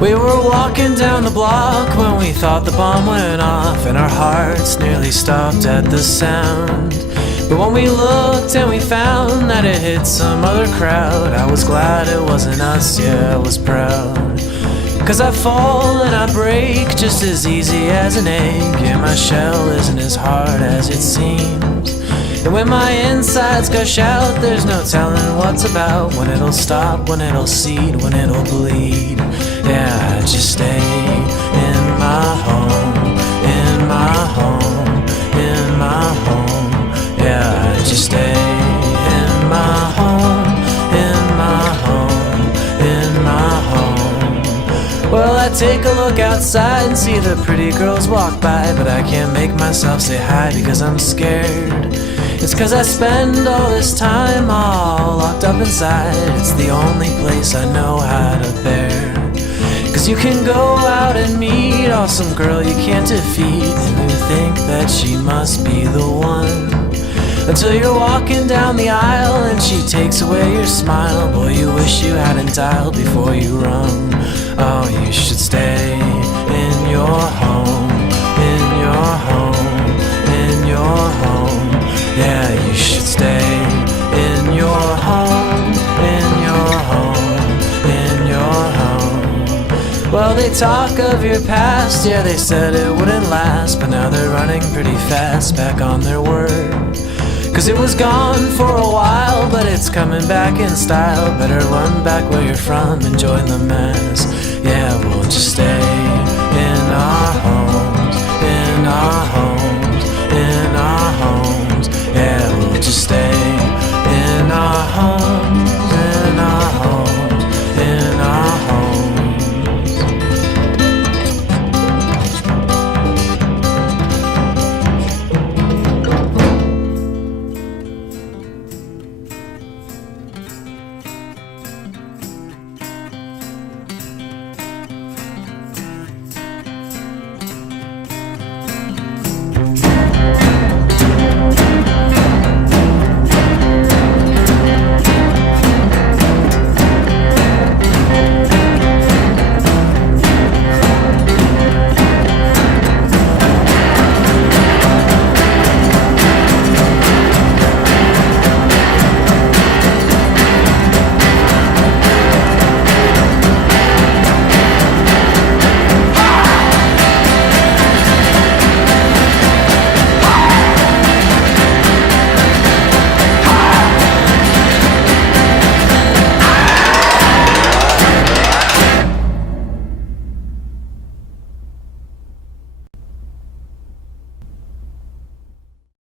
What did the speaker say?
We were walking down the block when we thought the bomb went off, and our hearts nearly stopped at the sound. But when we looked and we found that it hit some other crowd, I was glad it wasn't us, yeah, I was proud. 'Cause I fall and I break just as easy as an egg, and my shell isn't as hard as it seems. And when my insides gush out, there's no telling what's about, when it'll stop, when it'll seed, when it'll bleed. Yeah, I just stay in my home, in my home, in my home. Yeah, I just stay in my home, in my home, in my home. Well, I take a look outside and see the pretty girls walk by, but I can't make myself say hi because I'm scared. It's 'cause I spend all this time all locked up inside. It's the only place I know how to bear. 'Cause you can go out and meet awesome girl you can't defeat, and you think that she must be the one, until you're walking down the aisle and she takes away your smile. Boy, you wish you hadn't dialed before you rung. Oh, you should stay in your home, in your home, in your home. Yeah, you should stay in your home, in your home, in your home. Well, they talk of your past, yeah, they said it wouldn't last, but now they're running pretty fast back on their word. 'Cause it was gone for a while, but it's coming back in style. Better run back where you're from and join the mass. Yeah, we'll just stay in our home.